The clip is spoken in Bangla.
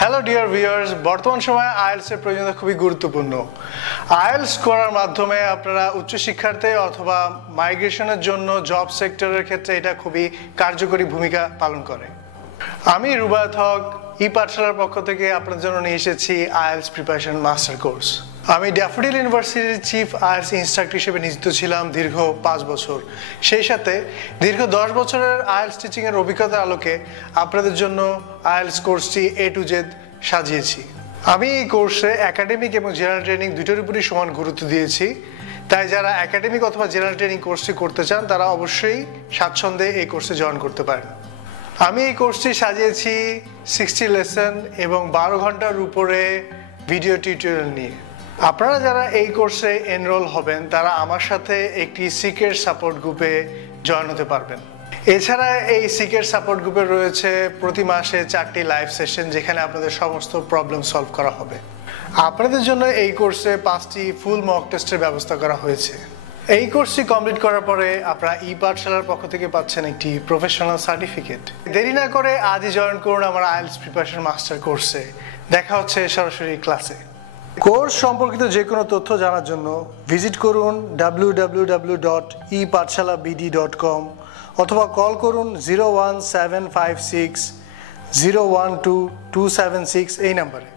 হ্যালো ডিয়ার ভিউয়ার্স, বর্তমান সময়ে আইএলটিএস এর প্রয়োজনীয়তা খুবই গুরুত্বপূর্ণ। আইএলটিএস করার মাধ্যমে আপনারা উচ্চশিক্ষার্থী অথবা মাইগ্রেশনের জন্য জব সেক্টরের ক্ষেত্রে এটা খুবই কার্যকরী ভূমিকা পালন করে। আমি রুবায়ত হক পাঠশালার পক্ষ থেকে আপনাদের জন্য নিয়ে এসেছি আইএলটিএস প্রিপারেশন মাস্টার কোর্স। আমি ড্যাফোডিল ইউনিভার্সিটির চিফ আইএলটিএস ইনস্ট্রাক্টর হিসেবে নিযুক্ত ছিলাম দীর্ঘ 5 বছর। সেই সাথে দীর্ঘ 10 বছরের আইএলটিএস টিচিংয়ের অভিজ্ঞতার আলোকে আপনাদের জন্য আইএলটিএস কোর্সটি A to Z সাজিয়েছি। আমি এই কোর্সে একাডেমিক এবং জেনারেল ট্রেনিং দুটোর উপরই সমান গুরুত্ব দিয়েছি। তাই যারা একাডেমিক অথবা জেনারেল ট্রেনিং কোর্সটি করতে চান তারা অবশ্যই স্বাচ্ছন্দ্যে এই কোর্সে জয়েন করতে পারেন। আমি এই কোর্সটি সাজিয়েছি 60 লেসন এবং 12 ঘন্টার উপরে ভিডিও টিউটোরিয়াল নিয়ে। আপনারা যারা এই কোর্সে এনরোল হবেন তারা আমার সাথে একটি সিক্রেট সাপোর্ট গ্রুপে জয়েন হতে পারবেন। এছাড়া এই সিক্রেট সাপোর্ট গ্রুপে রয়েছে প্রতি মাসে 4টি লাইভ সেশন, যেখানে আপনাদের সমস্ত প্রবলেম সলভ করা হবে। আপনাদের জন্য এই কোর্সে 5টি ফুল মক টেস্টের ব্যবস্থা করা হয়েছে। এই কোর্সটি কমপ্লিট করার পরে আপনারা পাঠশালার পক্ষ থেকে পাচ্ছেন একটি প্রফেশনাল সার্টিফিকেট। দেরি না করে আজই জয়েন করুন আমার আইএলটিএস প্রিপারেশন মাস্টার কোর্সে। দেখা হচ্ছে সরাসরি ক্লাসে। কোর্স সম্পর্কিত যে কোনো তথ্য জানার জন্য ভিজিট করুন www.EPaathshalaBD.com অথবা কল করুন 01756 012 276 এই নাম্বারে।